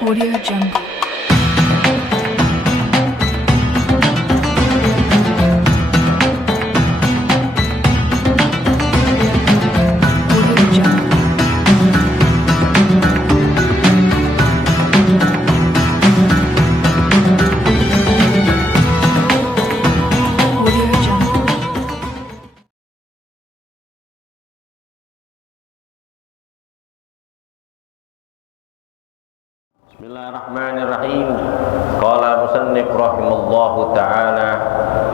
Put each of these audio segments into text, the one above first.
Audio Jungle. Audio Jungle. Audio Jungle. Bismillahirrahmanirrahim. Qala musannif rahimallahu ta'ala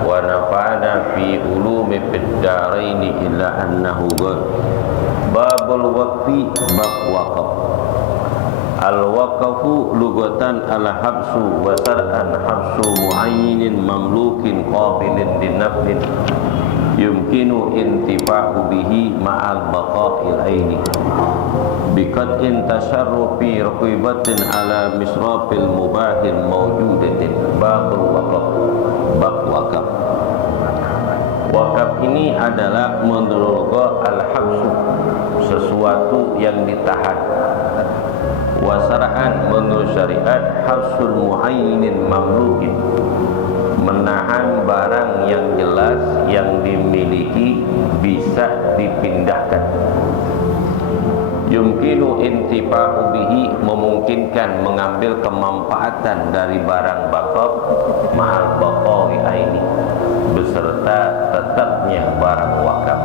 wa nafa'ana fi ulumi fid dharain illa annahu babul waqfi bab waqf. Al waqfu lugatan al habsu wa sar'an habsu muayyin mamlukin qabilin linafin yumkinu intifa'u bihi ma'al baqa'il aini biqad intasarrufi raqibatin ala misrafil mubahin mawjudatin babul waqf. Bab wakaf. Wakaf ini adalah menurut al-habsu, sesuatu yang ditahan. Wasara'an menurut syariat habsul muayyin mamlukin, menahan barang yang jelas yang dimiliki bisa dipindahkan. Yumkinu intifa'u bihi, memungkinkan mengambil kemanfaatan dari barang wakaf ma'al baqa'i aini, beserta tetapnya barang wakaf.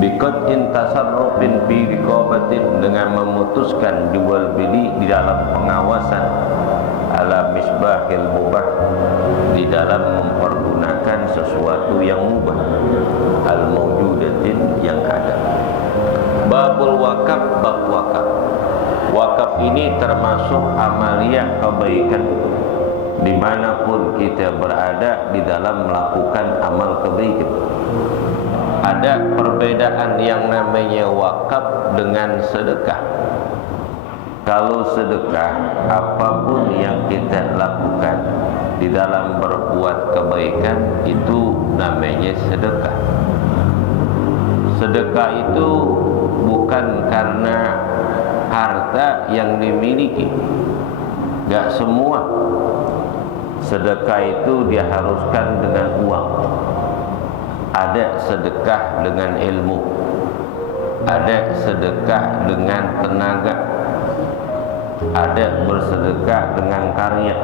Biqad intasarrufin fi riqabatin, dengan memutuskan jual beli di dalam pengawasan ala misbahil mubah, di dalam mempergunakan sesuatu yang mubah al mawjudatin, yang ada. Babul wakaf, bab wakaf. Wakaf ini termasuk amaliyah kebaikan. Dimanapun kita berada di dalam melakukan amal kebaikan, ada perbedaan yang namanya wakaf dengan sedekah. Kalau sedekah, apapun yang kita lakukan di dalam berbuat kebaikan, itu namanya sedekah. Sedekah itu bukan karena harta yang dimiliki. Gak semua sedekah itu diharuskan dengan uang. Ada sedekah dengan ilmu, ada sedekah dengan tenaga, ada bersedekah dengan karya,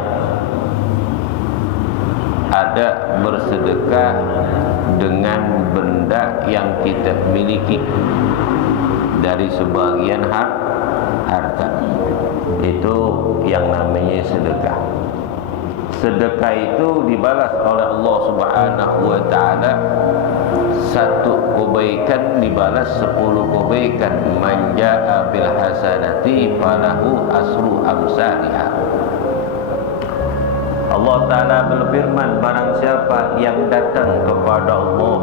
ada bersedekah dengan benda yang kita miliki dari sebagian harta. Itu yang namanya sedekah. Sedekah itu dibalas oleh Allah Subhanahu wa ta'ala. Satu kebaikan dibalas 10 kebaikan. Man jaa bil hasanati falahu asru amsalihha. Allah Ta'ala berfirman, barang siapa yang datang kepada Allah,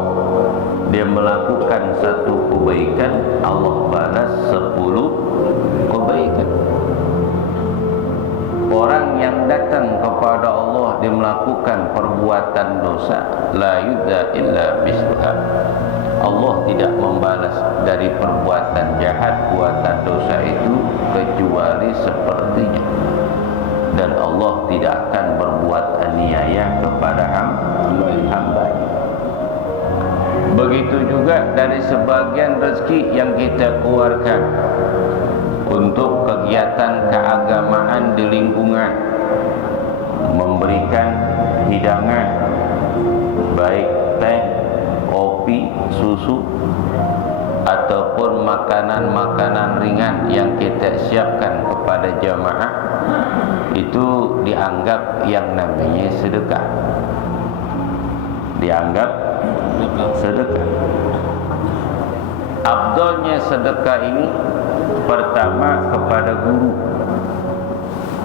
dia melakukan satu kebaikan, Allah balas 10 kebaikan. Orang yang datang kepada Allah, dia melakukan perbuatan dosa, la yudza illa misluha. Allah tidak membalas dari perbuatan jahat, buatan dosa itu, kecuali sepertinya. Dan Allah tidak akan berbuat aniaya kepada hamba-Nya. Begitu juga dari sebagian rezeki yang kita keluarkan untuk kegiatan keagamaan di lingkungan, memberikan hidangan baik teh, kopi, susu, ataupun makanan-makanan ringan yang kita siapkan kepada jamaah, itu dianggap yang namanya sedekah. Dianggap sedekah. Afdalnya sedekah ini, pertama kepada guru.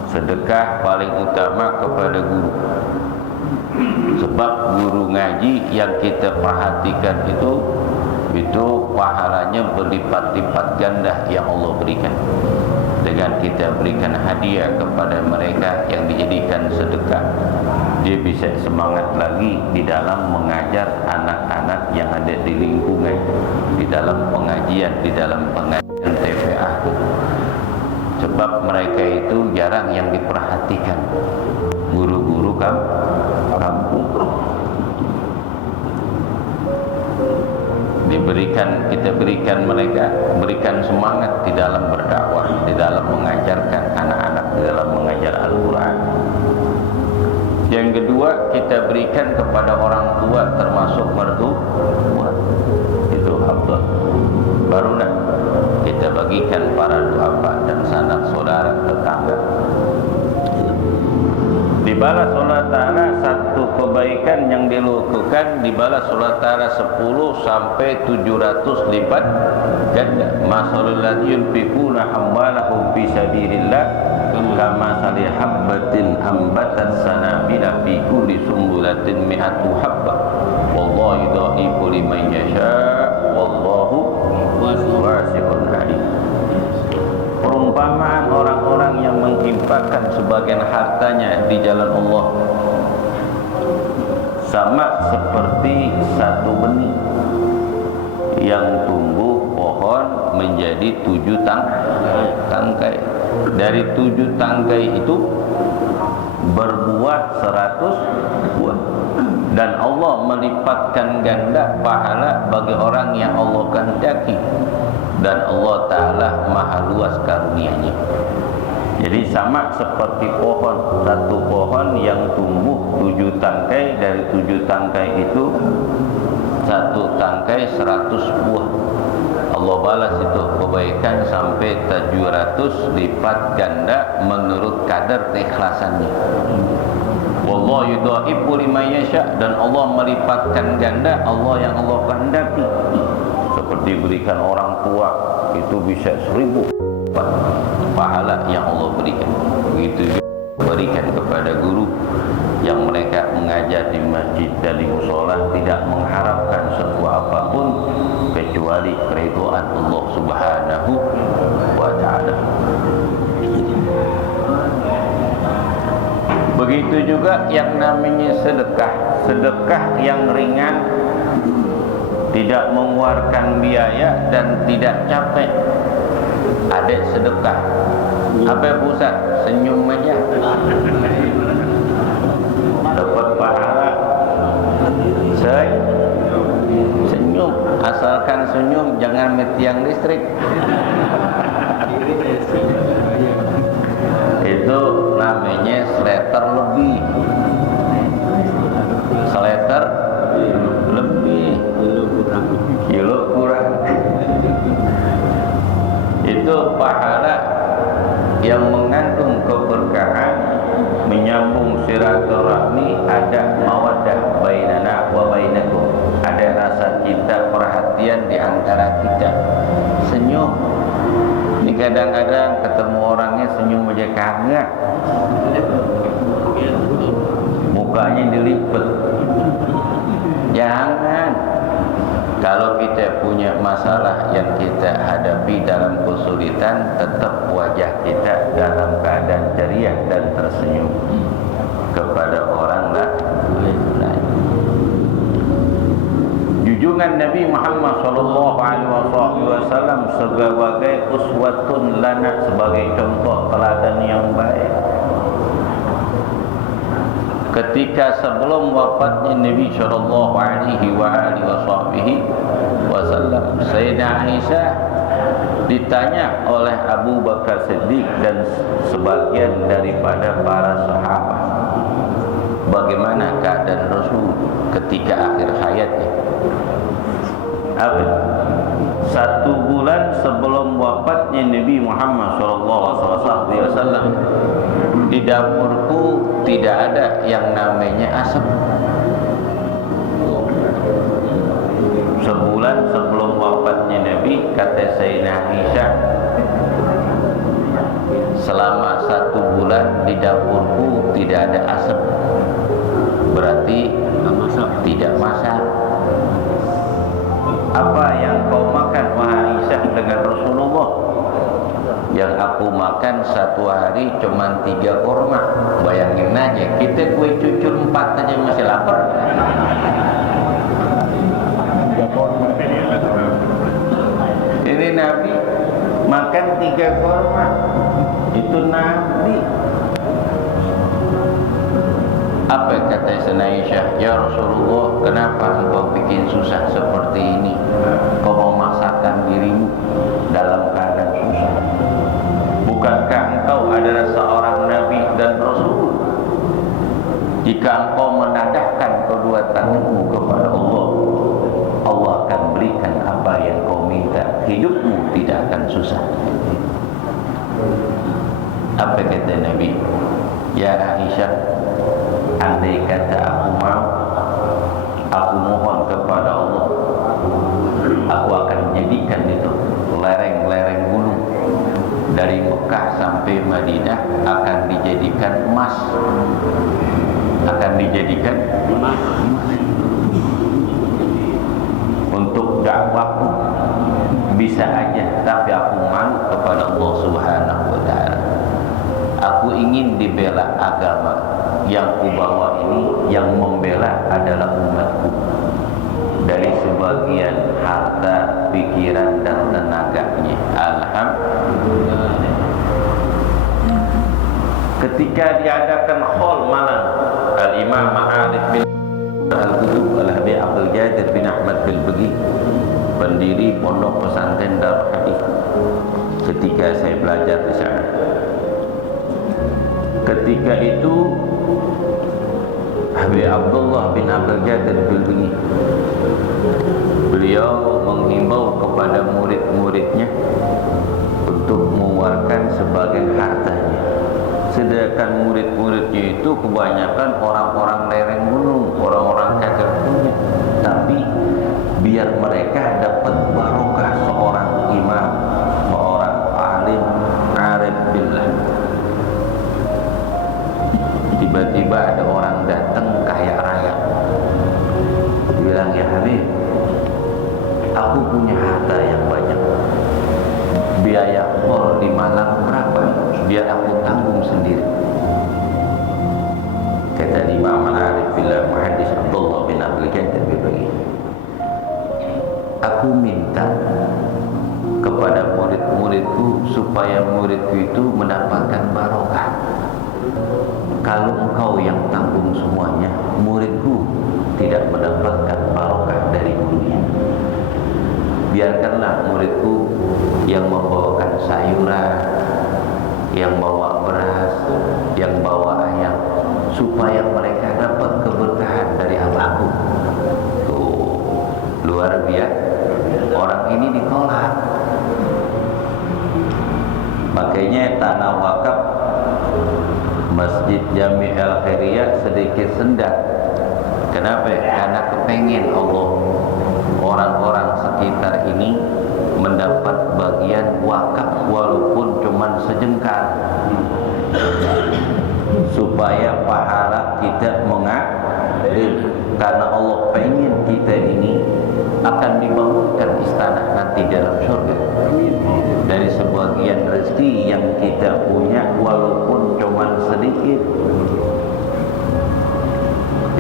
Sedekah paling utama kepada guru. Sebab guru ngaji yang kita perhatikan itu pahalanya berlipat-lipat ganda yang Allah berikan. Dengan kita berikan hadiah kepada mereka yang dijadikan sedekah, dia bisa semangat lagi di dalam mengajar anak-anak yang ada di lingkungan, di dalam pengajian, di dalam pengajian TPA. sebab mereka itu jarang yang diperhatikan, guru-guru kampung. Kita berikan mereka, berikan semangat di dalam berdakwah, di dalam mengajarkan anak-anak, di dalam mengajar Al-Quran. Yang kedua, kita berikan kepada orang tua termasuk mertua, itu afdal. Barulah kita bagikan para duafa dan sanak saudara tetangga. Dibalas Allah Ta'ala satu kebaikan yang dilakukan, dibalas Allah Ta'ala 10 sampai 700 lipat ganda. Masalul ladzi yunfiquna amwalahum fi sabilillah kamathali habbatin ambatat sanabila fi kulli sumbulatin mi'atu habbah wallahu yudha'ifu liman yasha' wallahu wasi'un 'alim. Perumpamaan orang-orang yang menginfakkan sebagian hartanya di jalan Allah sama seperti satu benih yang tumbuh pohon menjadi 7 tangkai. Dari 7 tangkai itu berbuah 100 buah, dan Allah melipatkan ganda pahala bagi orang yang Allah kehendaki, dan Allah Ta'ala maha luas karunia-Nya. Jadi sama seperti pohon, satu pohon yang tumbuh 7 tangkai, dari 7 tangkai itu satu tangkai 100 buah. Allah balas itu kebaikan sampai 700 lipat ganda menurut kadar keikhlasannya. Wallahu yudha'ifu liman yasha', dan Allah melipatkan ganda Allah yang Allah kehendaki. Seperti berikan orang tua itu bisa 1000 pahala yang Allah berikan. Begitu juga berikan kepada guru yang mereka mengajar di masjid dan di mushola, tidak mengharapkan sesuatu apapun kecuali keridhaan Allah Subhanahu wa Ta'ala. Begitu juga yang namanya sedekah, sedekah yang ringan, tidak mengeluarkan biaya dan tidak capek. Ada sedekah apa pusat, senyum aja dapat pahala. Senyum, asalkan senyum, jangan metiang listrik. Itu namanya seleter lebih, seleter lebih, kilo kurang. Itu pahala yang mengandung keberkahan, menyambung silaturahmi, ada mawaddah bainana wa bainakum, ada rasa cinta perhatian di antara kita. Senyum. Ini kadang-kadang ketemu orangnya senyum aja kagak, mukanya dilipet. Jangan. Kalau kita punya masalah yang kita hadapi dalam kesulitan, tetap wajah kita dalam keadaan ceria dan tersenyum kepada orang lain. Junjungan Nabi Muhammad SAW sebagai uswatun lana, sebagai contoh teladan yang baik. Ketika sebelum wafatnya Nabi SAW, Sayyidah Aisyah ditanya oleh Abu Bakar Siddiq dan sebagian daripada para sahabat, bagaimana keadaan Rasul ketika akhir hayatnya. Satu bulan sebelum wafatnya Nabi Muhammad SAW, di dapurku tidak ada yang namanya asap. Sebulan sebelum wafatnya Nabi, kata Sayyidah Aisyah, selama 1 bulan di dapurku tidak ada asap, berarti tidak masak. Apa yang kau makan wahai Aisyah dengan Rasulullah? Yang aku makan 1 hari cuma 3 korma. Bayangin aja, kita kue cucur 4 aja masih lapar. 3 korma. Ini Nabi makan 3 korma. Nabi. Apa kata Sayyidina Aisyah? Ya Rasulullah, kenapa engkau bikin susah seperti ini? Kau memaksakan dirimu dalam keadaan susah. Bukankah engkau adalah seorang Nabi dan Rasul? Jika engkau menadahkan kedua tanganmu kepada Allah, Allah akan berikan apa yang kau minta. Hidupmu tidak akan susah. Apa kata Nabi? Ya Aisyah, andai kata aku mau, aku mohon kepada Allah, aku akan menjadikan itu lereng-lereng gunung dari Mekah sampai Madinah akan dijadikan emas, akan dijadikan emas untuk dakwahku. Bisa aja, tapi aku malu kepada Allah Subhanahu wa Ta'ala. Aku ingin dibela agama yang kubawa ini, yang membela adalah umatku. Dari sebagian harta, pikiran dan tenaganya. Alhamdulillah. Ketika diadakan khol malam, Al-Imam Ma'arif bin Al-Qutub Al-Habib Abdul Jadir bin Ahmad Bilbagi, pendiri pondok pesantren Darul Hadis, ketika saya belajar di sana. Ketika itu Habib Abdullah bin Abdul Jadir Bilbagi, beliau menghimbau kepada murid-muridnya untuk mengeluarkan sebagian hartanya. Sedangkan murid-muridnya itu kebanyakan orang-orang lereng gunung, orang-orang kagak punya. Tapi biar mereka dapat barokah seorang imam, seorang alim, arif billah. Tiba-tiba ada orang datang kaya raya, bilang, ya Habib, aku punya harta yang banyak. Biaya khol di Malang berapa? Biar aku tanggung sendiri. Kata Imam Al-Arif Billah Muhaddis Abdullah bin Abdul Jadir begini, aku minta kepada murid-muridku supaya muridku itu mendapatkan barokah. Kalau engkau yang tanggung semuanya, muridku tidak mendapatkan barokah dari gurunya. Biarkanlah muridku yang membawakan sayuran, yang bawa beras, yang bawa ayam, supaya mereka dapat keberkahan dari abahku. Tuh, luar biasa. Orang ini ditolak. Makanya tanah wakaf Masjid Jami' Al-Khairiyah sedikit sendat. Kenapa? Karena kepengen Allah orang-orang sekitar ini mendapat bagian wakaf walaupun cuma sejengkal, supaya pahala kita mengalir. Karena Allah pengen kita ini akan dibangunkan istana nanti dalam surga dari sebagian rezeki yang kita punya walaupun cuma sedikit.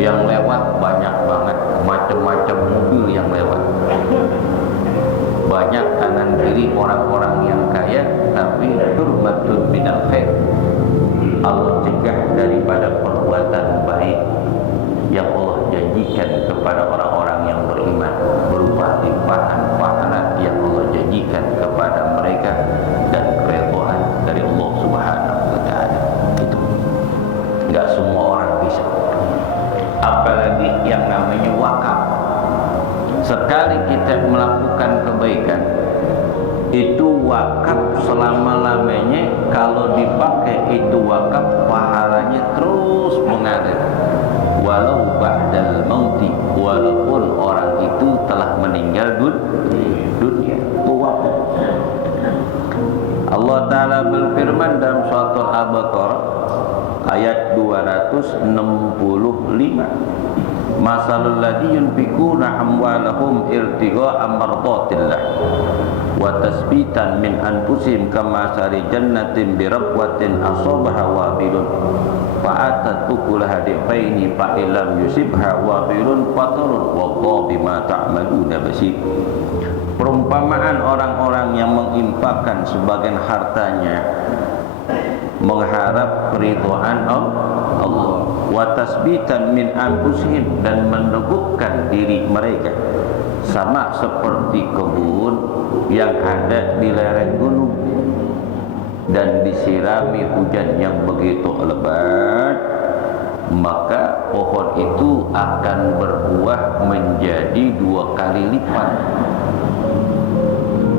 Yang lewat banyak banget, macam-macam mobil yang lewat, banyak kanan kiri orang-orang yang kaya, tapi hurmatun minal khair, Allah cegah daripada perbuatan baik yang Allah janjikan kepada orang-orang yang beriman, berupa limpahan pahala yang Allah janjikan kepada mereka dan keridhaan dari Allah Subhanahu wa Ta'ala. Itu enggak semua orang bisa, apalagi yang namanya wakaf. Sekali kita melakukan kebaikan, itu wakaf selama-lamanya. Kalau dipakai itu wakaf, pahalanya terus mengalir walau ba'dal mauti, walaupun orang itu telah meninggal dunia. Itu wakaf. Allah Ta'ala berfirman dalam surat Al-Baqarah ayat 265, masalul ladzi yunfikuna amwalahum irtigha'a mardatillah wa tasbitan min anfusihim kama sari jannatin bi rabwatin asabaha wabilun fa'atat ukulaha difaini fa illam yusibha wabilun fatarun wallahu bima ta'maluna basir. Perumpamaan orang-orang yang menginfakkan sebagian hartanya mengharap keridhaan Allah, wa tasbitan min anfusihim, dan meneguhkan diri mereka, sama seperti kebun yang ada di lereng gunung dan disirami hujan yang begitu lebat, maka pohon itu akan berbuah menjadi 2 kali lipat.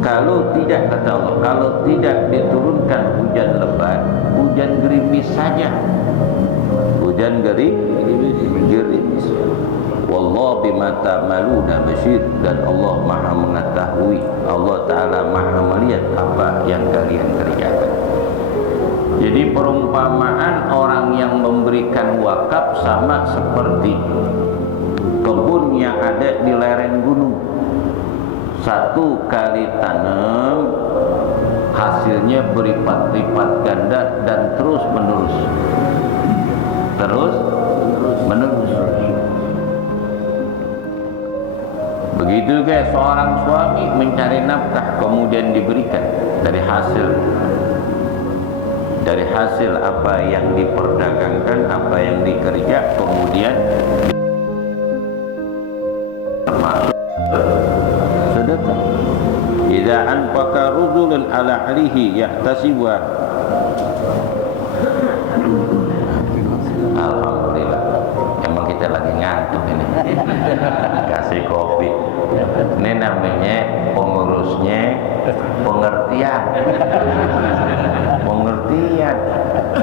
Kalau tidak, kata Allah, kalau tidak diturunkan hujan lebat, hujan gerimis saja, hujan gerimis. Wallahu bima ta'maluna basir, dan Allah Maha mengetahui, Allah Ta'ala Maha melihat apa yang kalian kerjakan. Jadi perumpamaan orang yang memberikan wakaf sama seperti kebun yang ada di lereng gunung. 1 kali tanam hasilnya berlipat-lipat ganda dan terus menerus. Begitu guys, seorang suami mencari nafkah kemudian diberikan dari hasil apa yang diperdagangkan, apa yang dikerja, kemudian termasuk sedekah. Idza anfaqa rajulun ala ahlihi yahtasibu. Alhamdulillah, emang kita lagi ngantuk ini. Kasih kopi. Ini namanya pengurusnya pengertian. Pengertian.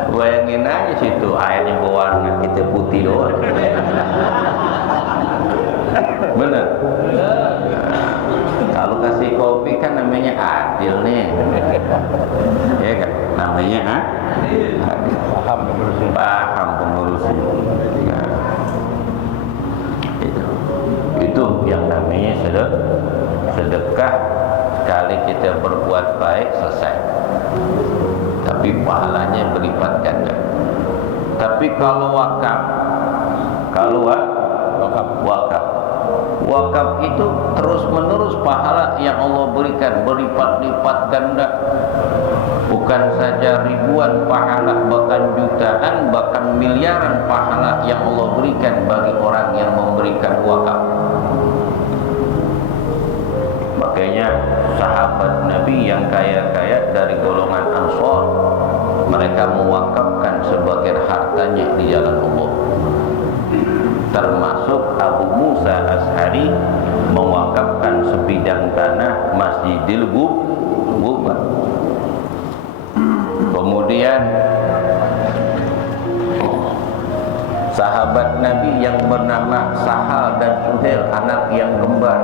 Bayangin aja situ airnya berwarna kita putih doang. Bener. Kalau kasih kopi kan namanya adil nih, ya kan? Namanya adil. Paham pengurusnya. Ya. Itu yang namanya sedekah. Sekali kita berbuat baik selesai, tapi pahalanya berlipat ganda. Tapi kalau wakaf itu terus menerus pahala yang Allah berikan berlipat-lipat ganda. Bukan saja ribuan pahala, bahkan jutaan, bahkan miliaran pahala yang Allah berikan bagi orang yang memberikan wakaf. Makanya sahabat Nabi yang kaya-kaya dari golongan Ansor, mereka mewakafkan sebagian hartanya di jalan Allah. Termasuk Abu Musa Ash'ari mewakafkan sebidang tanah Masjidil Quba. Kemudian sahabat Nabi yang bernama Sahal dan Suhail, anak yang kembar,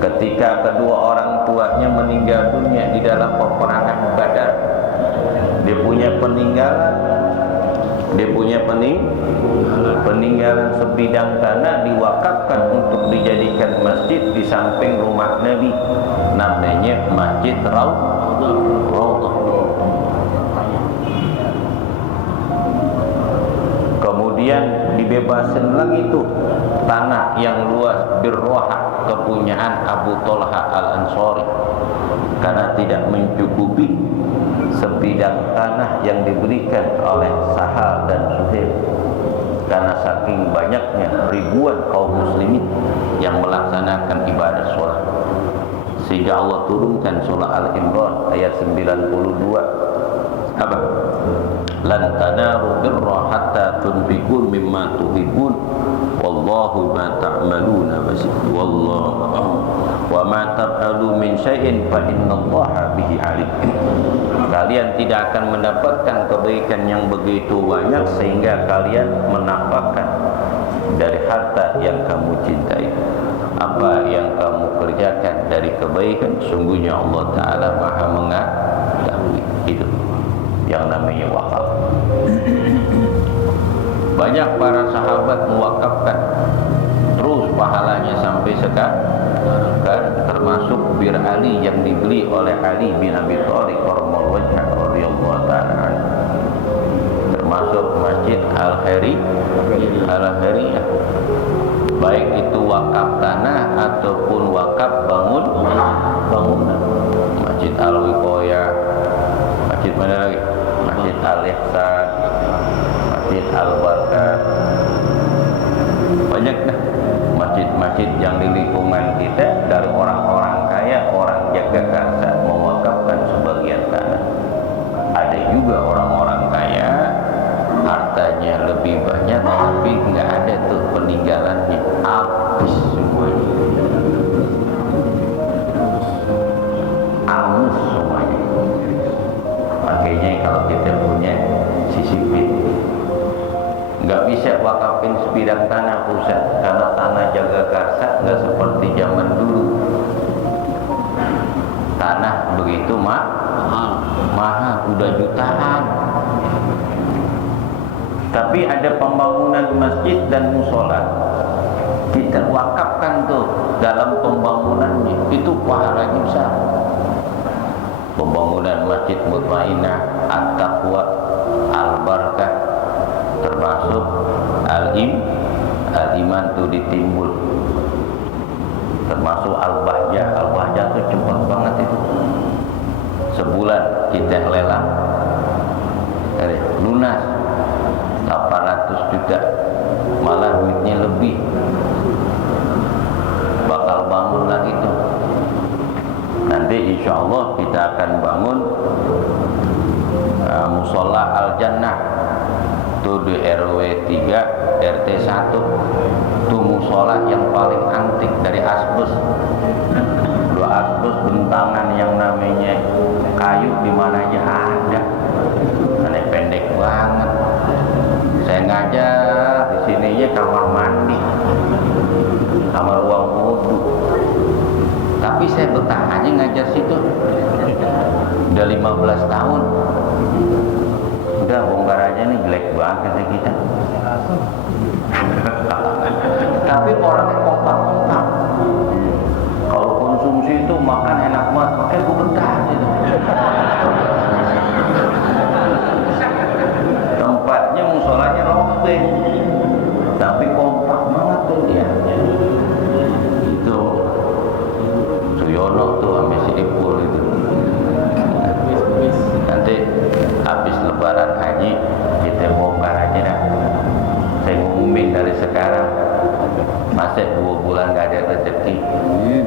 ketika kedua orang tuanya meninggal dunia di dalam peperangan Badar, dia punya peninggalan sebidang tanah diwakafkan untuk dijadikan masjid di samping rumah Nabi, namanya Masjid Raudhah. Kemudian dibebasin lagi tuh tanah yang luas Birroha, kepunyaan Abu Tolha Al-Ansori, karena tidak mencukupi sebidang tanah yang diberikan oleh Sahal dan Suhail, karena saking banyaknya ribuan kaum muslimin yang melaksanakan ibadah sholat, sehingga Allah turunkan surah Al-Imran ayat 92. Apa? Lan tanaru birra hatta tunfiqu mimma tuhibbun wallahu ma ta'maluna basir. Wallahu wa ma taf'alu min syai'in fa innallaha bihi alim. Kalian tidak akan mendapatkan kebaikan yang begitu banyak sehingga kalian menapakkan dari harta yang kamu cintai. Apa yang kamu kerjakan dari kebaikan, sungguhnya Allah Ta'ala Maha mengetahui. Itu yang namanya wakaf. Banyak para sahabat mewakafkan terus pahalanya sampai sekarang, termasuk Bir Ali yang dibeli oleh Ali bin Abi Thalib radhiyallahu ta'ala, termasuk Masjid Al-Khairiyah, baik itu wakaf tanah ataupun wakaf bangunan. Masjid Al-Wiqayah, masjid mana lagi? Masjid Al-Ihsan, Masjid Al-Barkat, banyak dah masjid-masjid yang di lingkungan kita dari orang-orang kaya, orang Jagakarsa mewakafkan sebagian tanah. Ada juga orang-orang kaya hartanya lebih banyak tapi nggak ada tuh peninggalannya, habis semuanya, angus semuanya. Makanya kalau kita punya sisipin, nggak bisa wakafin sebidang tanah Ustaz, karena tanah Jagakarsa nggak seperti zaman dulu. Tanah begitu mahal, udah jutaan. Tapi ada pembangunan masjid dan musola, kita wakafkan tuh dalam pembangunannya, itu pahalanya besar. Pembangunan Masjid Mutmainah, At-Taqwa, Al-Barakah, termasuk Al-Iman tuh ditimbul, termasuk Al-Bahjah. Al-Bahjah tuh cepat banget itu, sebulan kita lelang lunas 800 juta, malah duitnya lebih, bakal bangun lagi tuh. Nanti insya Allah kita akan bangun Musola Al-Jannah tuh di RW 3 RT 1, tuh musola yang paling antik dari asbes. Dua asbes bentangan yang namanya kayu di mana aja ada. Aneh pendek banget. Saya ngajar di sininya kamar mandi, kamar ruang wudhu. Tapi saya betah aja ngajar situ. Udah 15 tahun. Udah bongkar aja nih, jelek banget kata kita. Tapi orangnya kompak-kompak. Kalau konsumsi itu makan enak banget, makanya gue betah gitu. Tempatnya musolanya rombeng, tapi kompak banget tuh dia. Itu Suyono tuh sama si Ipul itu. Nanti habis lebaran haji kita bongkar aja dah. Saya ngumumin dari sekarang, masa 2 bulan gak ada rezeki,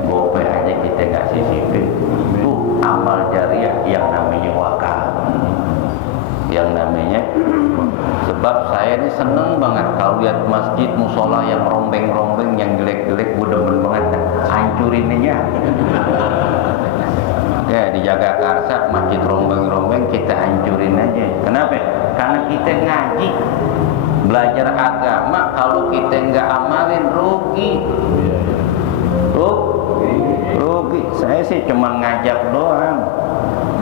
gope aja kita gak sisipin. Tuh amal jariah yang namanya wakaf, yang namanya. Sebab saya ini seneng banget kalau lihat masjid musola yang rombeng-rombeng, yang jelek-jelek, gue demen banget hancurin aja. Ya, di Jagakarsa masjid rombeng-rombeng kita hancurin aja. Kenapa? Karena kita ngaji, belajar agama, kalau kita nggak amalin rugi. Rugi. Saya sih cuma ngajak doang,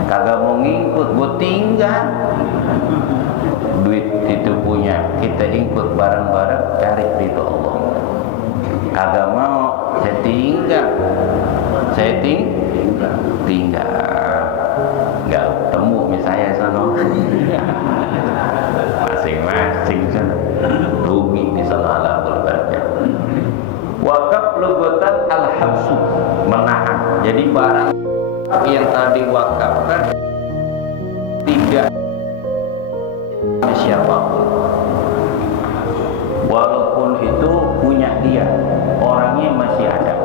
kagak mau ngikut, gue tinggal. Duit itu punya, kita ikut bareng-bareng cari ridho Allah. Kagak mau, saya tinggal. Nggak ketemu misalnya sana. Masing-masing sana rugi di sana ala berbaca. Wakaf lughatan al-habsu, menahan. Jadi barang yang tadi wakafkan tidak siapapun, walaupun itu punya dia, orangnya masih ada,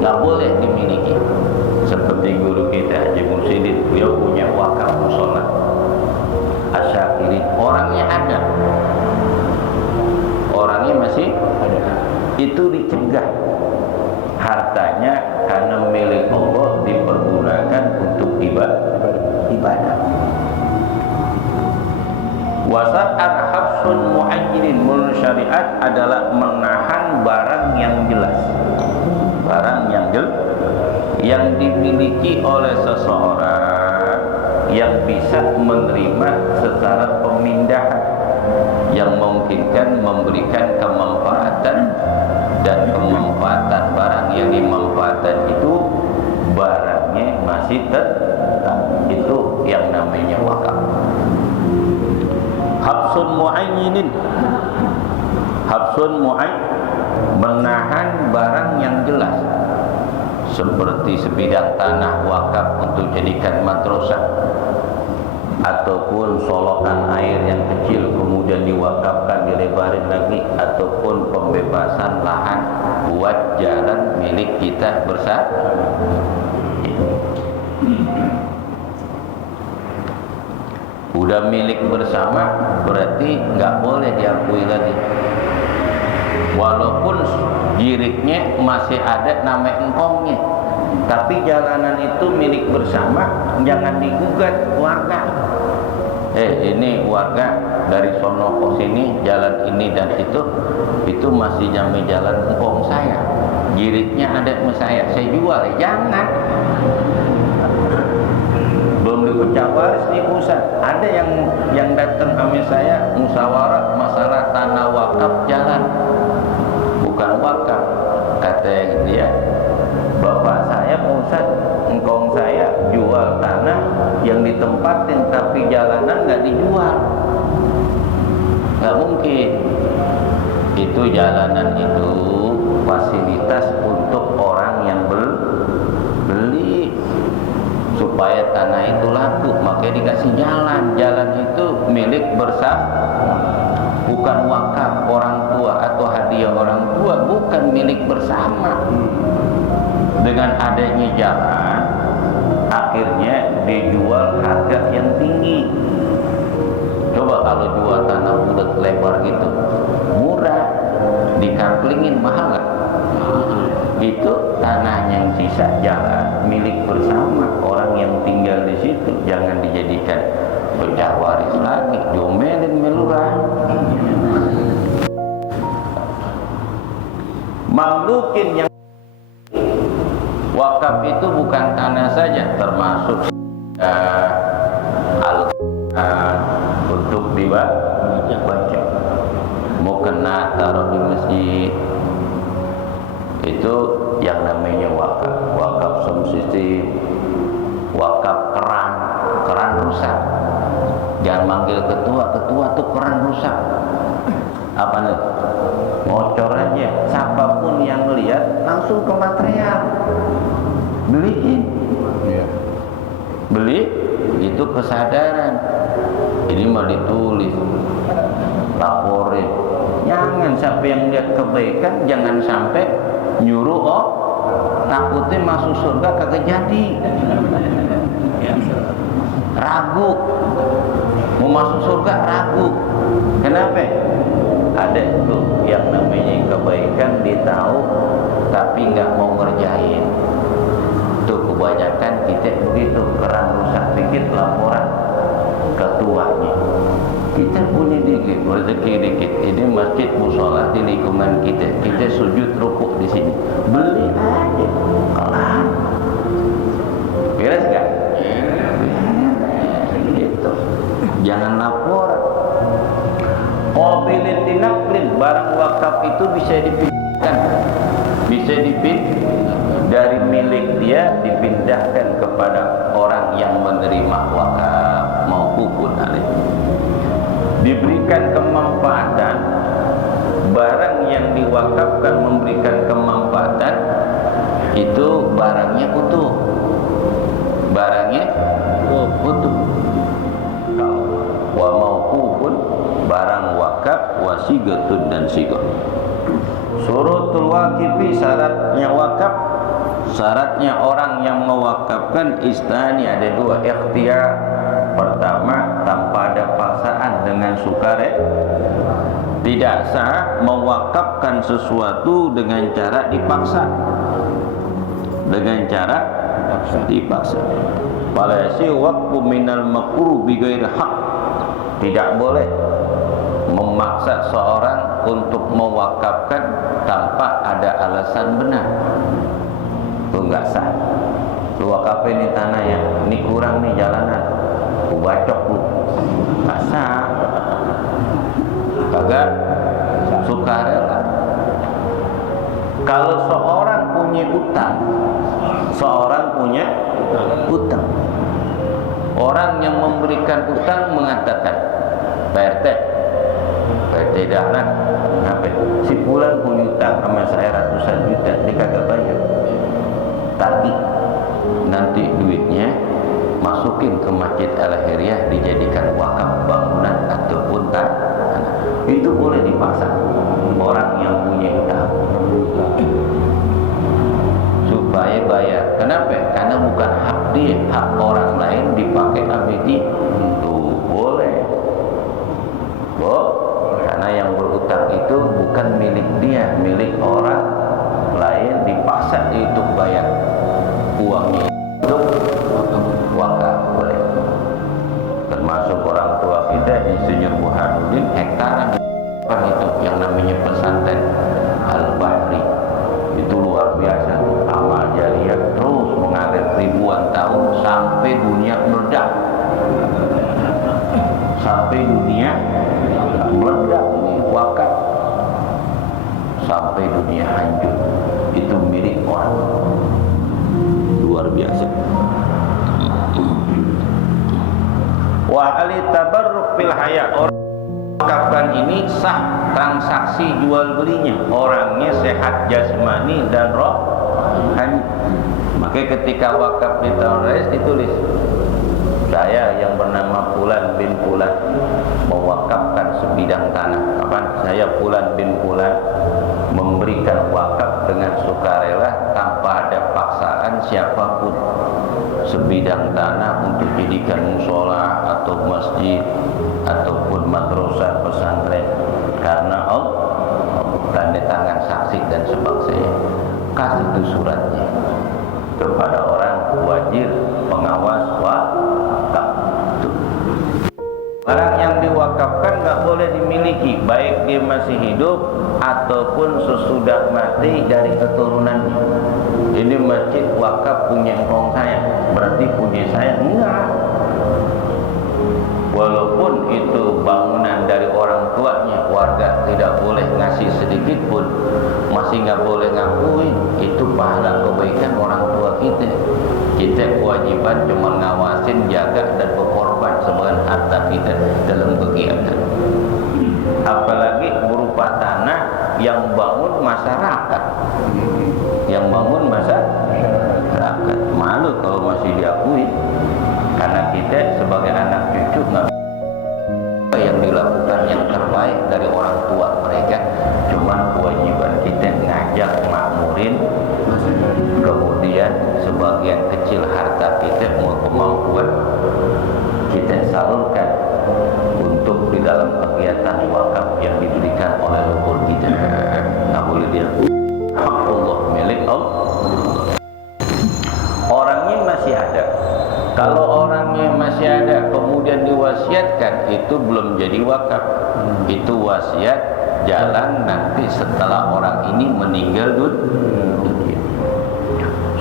nggak boleh dimiliki. Seperti guru kita Haji Mursidin, beliau punya wakaf musola Asyakirin, orangnya ada, orangnya masih ada. Itu dicegah hartanya karena milik Allah dipergunakan untuk ibadah. Wasat al-habsun mu'ayyinin, menurut syariat adalah menahan barang yang jelas, barang yang dimiliki oleh seseorang yang bisa menerima secara pemindahan, yang memungkinkan memberikan kemanfaatan, dan kemanfaatan barang yang dimanfaatkan itu barangnya masih tetap, itu yang namanya wakaf. Habsun mu'ayyinin, habsun mu'ayyin, menahan barang yang jelas, seperti sebidang tanah wakaf untuk jadikan madrasah, ataupun solokan air yang kecil kemudian diwakafkan dilebarin lagi, ataupun pembebasan lahan buat jalan milik kita bersama. Udah milik bersama berarti nggak boleh diakui lagi, walaupun jiriknya masih ada nama engkongnya, tapi jalanan itu milik bersama, jangan digugat warga. Ini warga dari sono ke sini, jalan ini dan itu masih jamin jalan engkong saya, jiriknya ada sama saya jual, jangan. Belum dipecah waris di pusat, ada yang datang sama saya musyawarah masalah tanah wakaf jalan, bukan wakaf. Kata dia, bapak saya pusat, engkong saya jual tanah yang ditempatin tapi jalanan nggak dijual, nggak mungkin. Itu jalanan itu fasilitas untuk orang yang beli, supaya tanah itu laku, makanya dikasih jalan. Jalan itu milik bersama, bukan wakaf orang tua atau hadiah orang tua, bukan milik bersama. Dengan adanya jalan, akhirnya dijual harga yang tinggi. Coba kalau jual tanah bulat lebar gitu, murah, dikamplingin mahal nggak? Itu tanah yang sisa jalan milik bersama, orang yang tinggal di situ jangan dijadikan pecah waris lagi, diomelin melurah. Makhlukin yang wakaf itu bukan tanah saja, termasuk Al-Quran untuk dibaca, mau kena taruh di masjid, itu yang namanya wakaf. Wakaf subsidi, wakaf keran rusak, jangan manggil ketua tuh keran rusak. Apa nih? Ngocor aja, siapapun yang lihat langsung ke material, beliin. Beli itu kesadaran. Ini mah ditulis, laporin. Jangan sampai yang lihat kebaikan, jangan sampai nyuruh takutnya masuk surga kagak jadi. Ragu, mau masuk surga ragu. Kenapa? Ada tuh yang namanya kebaikan ditahu tapi nggak mau ngerjain. Tuh kebanyakan kita begitu, keran rusak dikit laporan ketuanya. Kita punya dikit, rezeki dikit. Ini masjid musola di lingkungan kita. Kita sujud rukuk di sini. Beli aja, kelar. Beres gak? Gitu. Jangan laporan. Mobilin tinaklin, barang wakaf itu bisa dipindahkan, dari milik dia dipindahkan kepada orang yang menerima wakaf maupun alih. Diberikan kemanfaatan, barang yang diwakafkan memberikan kemanfaatan itu barangnya utuh, utuh. Wa maupun barang wakaf wasigatun dan sigah. Surutul waqifi, syaratnya wakaf, syaratnya orang yang mewakafkan istani ada dua, ikhtiar. Pertama, tanpa ada paksaan, dengan sukarela. Tidak sah mewakafkan sesuatu dengan cara dipaksa. Dipaksa. Walasi waqfu minal makruh bi ghairi haq. Tidak boleh memaksa seorang untuk mewakafkan tanpa ada alasan benar. Itu enggak sah. Lu wakafin ini tanah ya, ini kurang nih jalanan, aku bacok lu. Enggak sah. Kagak sukarela. Kalau seorang punya utang, orang yang memberikan utang mengatakan, Pak RT dahlan, apa? Si Fulan punya utang sama saya ratusan juta, dia kagak bayar. Tapi nanti duitnya masukin ke Masjid Al-Khairiyah dijadikan wakaf bangunan ataupun tanah, itu boleh dipaksa orang yang punya utang supaya bayar. Kenapa? Karena bukan hak dia, hak orang lain dipakai abdi itu boleh. Karena yang berutang itu bukan milik dia, milik orang lain, dipaksa itu bayar uangnya untuk wakaf boleh. Termasuk orang tua kita Insinyur Burhanuddin hektaran itu yang namanya pesantren Al-Bahri, itu luar biasa amal jariah terus mengalir ribuan tahun sampai dunia meledak, sampai dunia meledak ini wakaf, sampai dunia hancur, itu milik orang, luar biasa. Wa ali tabarruk fil haya, orang wakafkan ini sah transaksi jual belinya, orangnya sehat jasmani dan rohani. Makanya ketika wakaf ditulis, ditulis saya yang bernama Fulan bin Fulan mewakafkan sebidang tanah. Saya Fulan bin Fulan memberikan wakaf dengan sukarela tanpa ada paksaan siapapun sebidang tanah untuk jadikan musola atau masjid ataupun madrasah pesantren, karena Allah tanda tangan saksi dan sebangsanya. Kasih itu suratnya kepada orang wajib pengawas wakaf. Barang yang diwakafkan nggak boleh dimiliki, baik dia masih hidup ataupun sesudah mati dari keturunannya. Ini masjid wakaf punya engkong saya, berarti punya saya? Enggak. Walaupun itu bangunan dari orang tuanya, warga tidak boleh ngasih sedikit pun, masih nggak boleh ngakuin itu pahala kebaikan orang tua kita. Kita kewajiban cuma ngawasin, jaga dan berkorban sebagian harta kita dalam kegiatan. Apalagi berupa tanah yang bangun masyarakat, yang bangun masyarakat. Malu kalau masih diakui, karena kita sebagai anak cucu nggak yang dilakukan yang terbaik dari orang tua mereka, cuman kewajiban kita ngajak makmurin, kemudian sebagian kecil harta kita mau kemampuan kita salurkan untuk di dalam kegiatan wakaf yang diberikan oleh leluhur kita. Nggak boleh dia hak Allah, milik Allah. Orangnya masih ada. Kalau orangnya masih ada kemudian diwasiatkan, itu belum jadi wakaf. Itu wasiat jalan nanti setelah orang ini meninggal dunia.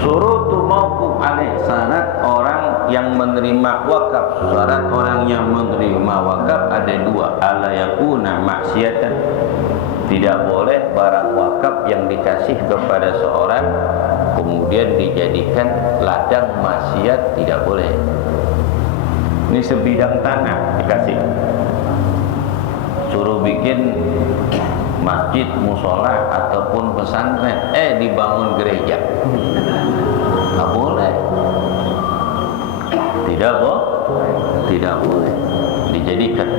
Surutu mauquf alaih, syarat orang yang menerima wakaf. Syarat orang yang menerima wakaf ada dua. Ala yakuna maksiatan, tidak boleh barang wakaf yang dikasih kepada seorang kemudian dijadikan ladang maksiat, tidak boleh. Ini sebidang tanah dikasih, suruh bikin masjid, musola ataupun pesantren, dibangun gereja, nggak boleh. Tidak boleh dijadikan.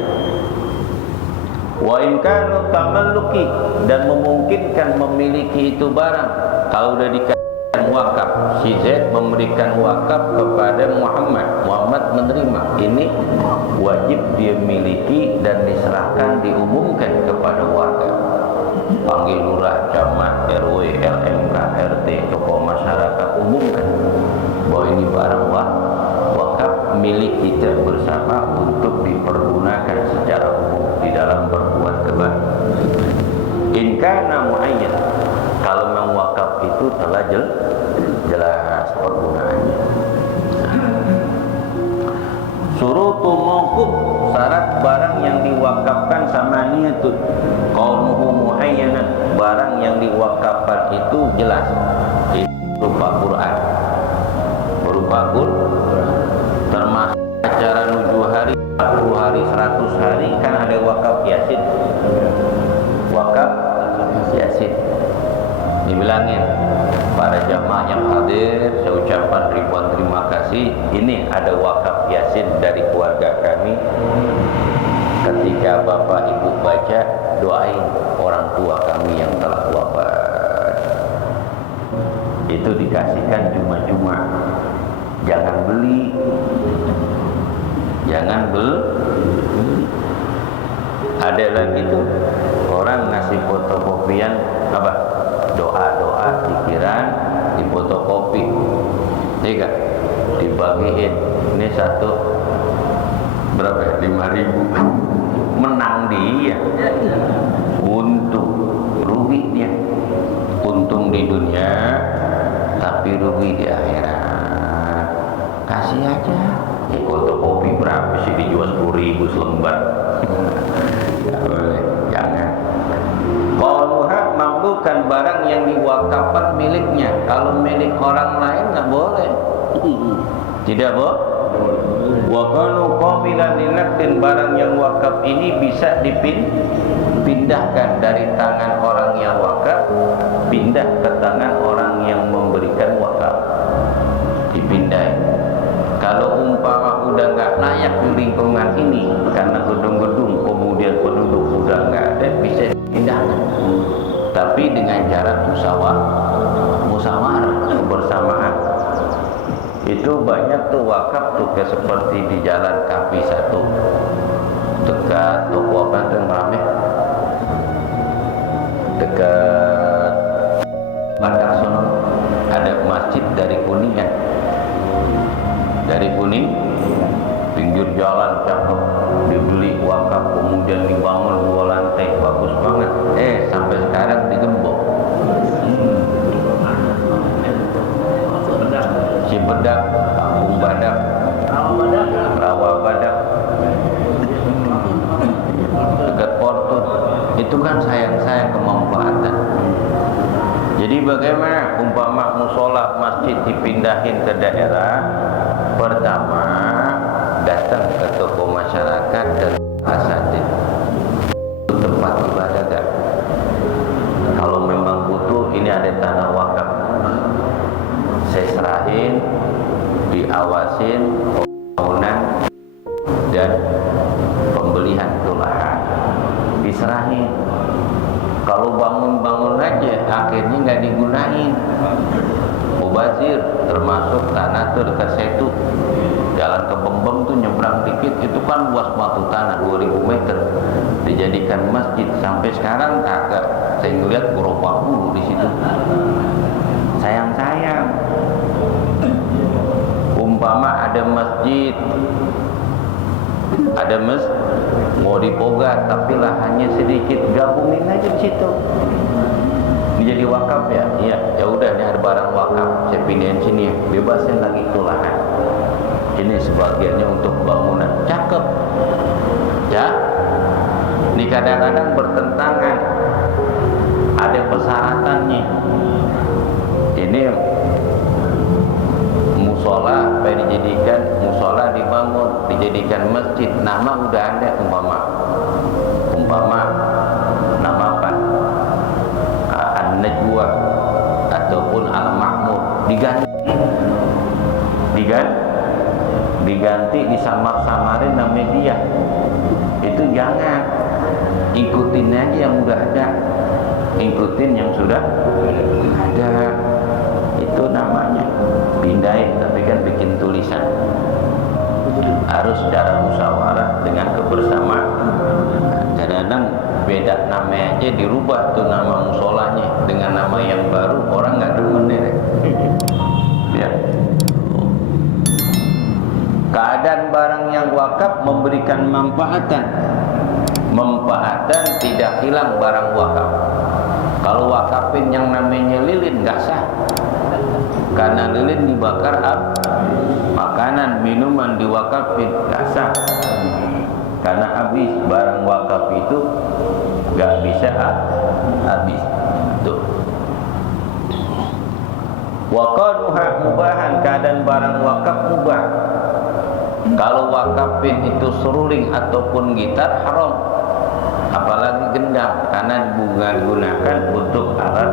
Wa in kanu tamalluki, dan memungkinkan memiliki itu barang. Kalau udah dikasih wakaf, si Z memberikan wakaf kepada Muhammad menerima, ini wajib dia miliki dan diserahkan, diumumkan kepada warga. Panggil lurah, camat, RW, LMK, RT, tokoh masyarakat, umumkan bahwa ini barang wakaf milik kita bersama untuk dipergunakan secara umum di dalam berbuat kebaikan. In kana muayyan, kalau memang wakaf itu telah jelas pergunaannya. Surutu mauquf, syarat barang yang diwakafkan sama niat kaunuhu muayyanan, barang yang diwakafkan itu jelas, itu berupa Quran, termasuk acara 7 hari, 40 hari, 100 hari kan ada wakaf yasin. Wakaf yasin Dibilangin para jamaah yang hadir, saya ucapkan ribuan terima kasih. Ini ada wakaf Yasin dari keluarga kami. Ketika bapak ibu baca, doain orang tua kami yang telah wafat. Itu dikasihkan cuma-cuma. Jangan beli, jangan beli. Ada lagi tuh orang ngasih fotokopian apa? Doa-doa pikiran di fotokopi, iya, dibagiin. Ini satu berapa ya? 5.000. Menang dia, untung, rugi dia. Untung di dunia, tapi rugi di akhirat. Kasih aja. Ya, fotokopi berapa sih dijual 10.000 selembar? Tidak boleh, jangan. Qaluha mamlukan barang yang diwakafkan miliknya. Kalau milik orang lain nggak boleh. Tidak boleh. Wa qalu qamilan linaqdin, barang yang wakaf ini bisa dipindahkan dari tangan orang yang wakaf pindah ke tangan orang yang memberikan wakaf. Dipindah. Kalau umpama udah nggak layak di lingkungan ini karena gedung-gedung kemudian penduduk udah nggak ada, bisa dipindahkan. Tapi dengan cara musyawarah kebersamaan. Itu banyak tuh wakaf tuh kayak seperti di Jalan Kapi 1 dekat toko apa tuh yang rame, dekat Bandar Sono ada masjid dari Kuningan, dari Kuning pinggir jalan cakep, dibeli wakaf kemudian dibangun 2 lantai bagus banget. Sampai sekarang digembok. Cibedak, Kampung Badak, Rawa Badak, dekat Portun. Itu kan sayang-sayang kemanfaatan. Jadi bagaimana umpama musola masjid dipindahin ke daerah? Pertama, datang ke toko masyarakat dan asatid. Itu tempat ibadah gak? Kalau memang butuh, ini ada tanah wakaf, saya serahin, diawasin bangunan dan pembelian lahan, diserahin. Kalau bangun-bangun aja akhirnya nggak digunain, mubazir. Termasuk tanah tuh dekat situ, jalan ke Bembem tuh nyebrang dikit, itu kan luas batu tanah 2000 meter, dijadikan masjid. Sampai sekarang kagak, saya ngeliat gerobak dulu di situ. Sayang-sayang. Umpama ada masjid, mau dipogat tapi lahannya sedikit, gabungin aja di situ. Ini jadi wakaf ya? Iya, ya udah, ini ada barang wakaf, saya pindahin sini, bebasin lagi itu lahan. Ini sebagiannya untuk bangunan, cakep. Ya, ini kadang-kadang bertentangan, ada persyaratannya. Ini musola supaya dijadikan musola, dibangun, dijadikan masjid, nama udah ada, umpama nama apa, An-Najwa ataupun Al-Ma'mur, diganti disamar-samarin nama dia. Itu jangan, ikutin aja yang udah ada, ikutin yang sudah ada. Itu namanya pindahin, tapi kan bikin tulisan. Harus secara musyawarah dengan kebersamaan. Kadang-kadang beda nama aja dirubah tuh nama musolanya dengan nama yang baru, orang nggak demen deh. Ya. Keadaan barang yang wakaf memberikan manfaatan tidak hilang barang wakaf. Kalau wakafin yang namanya lilin nggak sah, karena lilin dibakar makanan minuman diwakafin nggak sah, karena habis. Barang wakaf itu nggak bisa habis. Tuh. Waqaduha mubahan, keadaan barang wakaf mubah. Kalau wakafin itu seruling ataupun gitar haram, apalagi gendang, karena digunakan untuk alat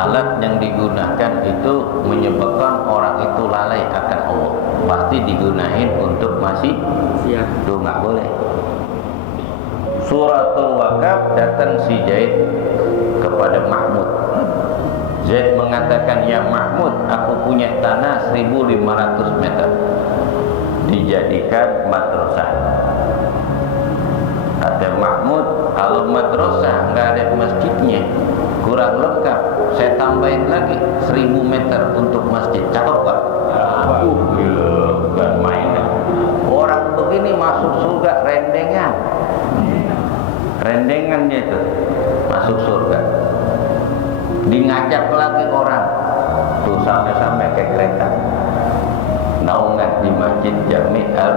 alat yang digunakan itu menyebabkan orang itu lalai akan Allah, pasti digunakan untuk masih siap. itu nggak boleh. Suratul Wakaf datang si Zaid kepada Mahmud. Zaid mengatakan, ya Mahmud, aku punya tanah 1.500 meter dijadikan madrasah. Kata Mahmud, kalau madrasah nggak ada masjidnya, kurang lengkap. Saya tambahin lagi 1.000 meter untuk masjid. Cakep Pak? Gila, bukan mainan. Orang begini masuk surga rendengan. Rendengannya itu masuk surga. Dingajak lagi orang tuh sampai-sampai ke kereta naungan di Masjid Jami' Al